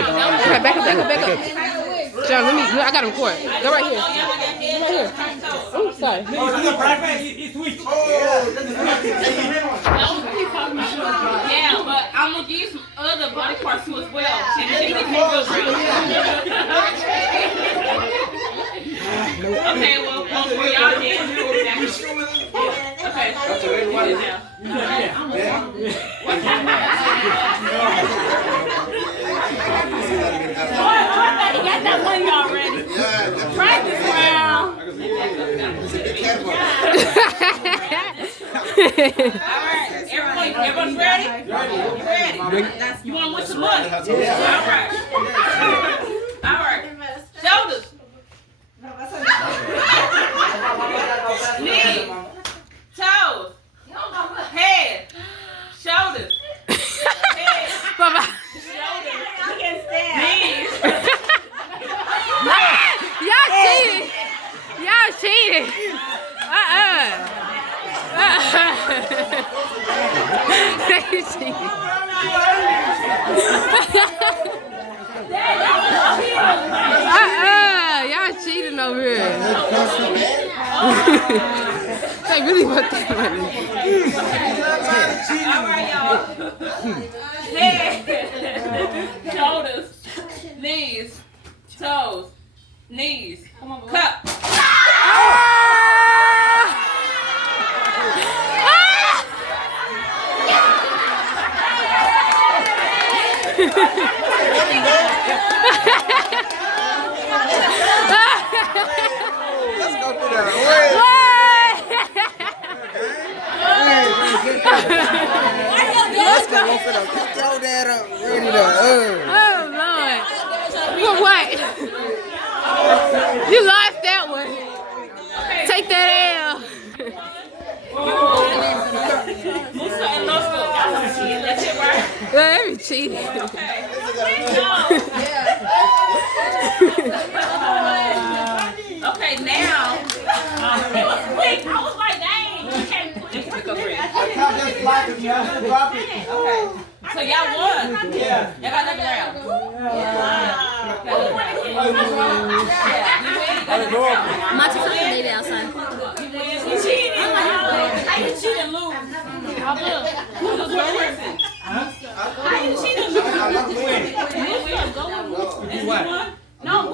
Okay, back up. John, I got him caught. Go right here. Oh, sorry. Yeah, but I'm gonna give you some other body parts too as well. Okay, well, for y'all then. Okay. He got that one already. Practice round. Alright, everyone's ready? You ready? You want to win some money? Alright. Alright. Shoulders. Knees. Toes. Head. Shoulders. Head. Bye-bye. Shoulders. Knees. Y'all cheated. Y'all cheating over here. They really want that money. Alright, y'all. Head. Shoulders. Knees. Toes. Knees. Cup. Let's go through that. Let's go. Throw that up. Ready to. Oh, Lord. For what? You lost that one. Take that L. Musa and Losko. That's it, right? Well, every cheating. Okay, now. It was quick. I was like, dang. You can't put it quick over it. Okay. So y'all won. Yeah. Y'all got another round. My two baby outside. You cheated. How you cheat and lose? I will. Who's the good person? How you cheat and lose? You win. No.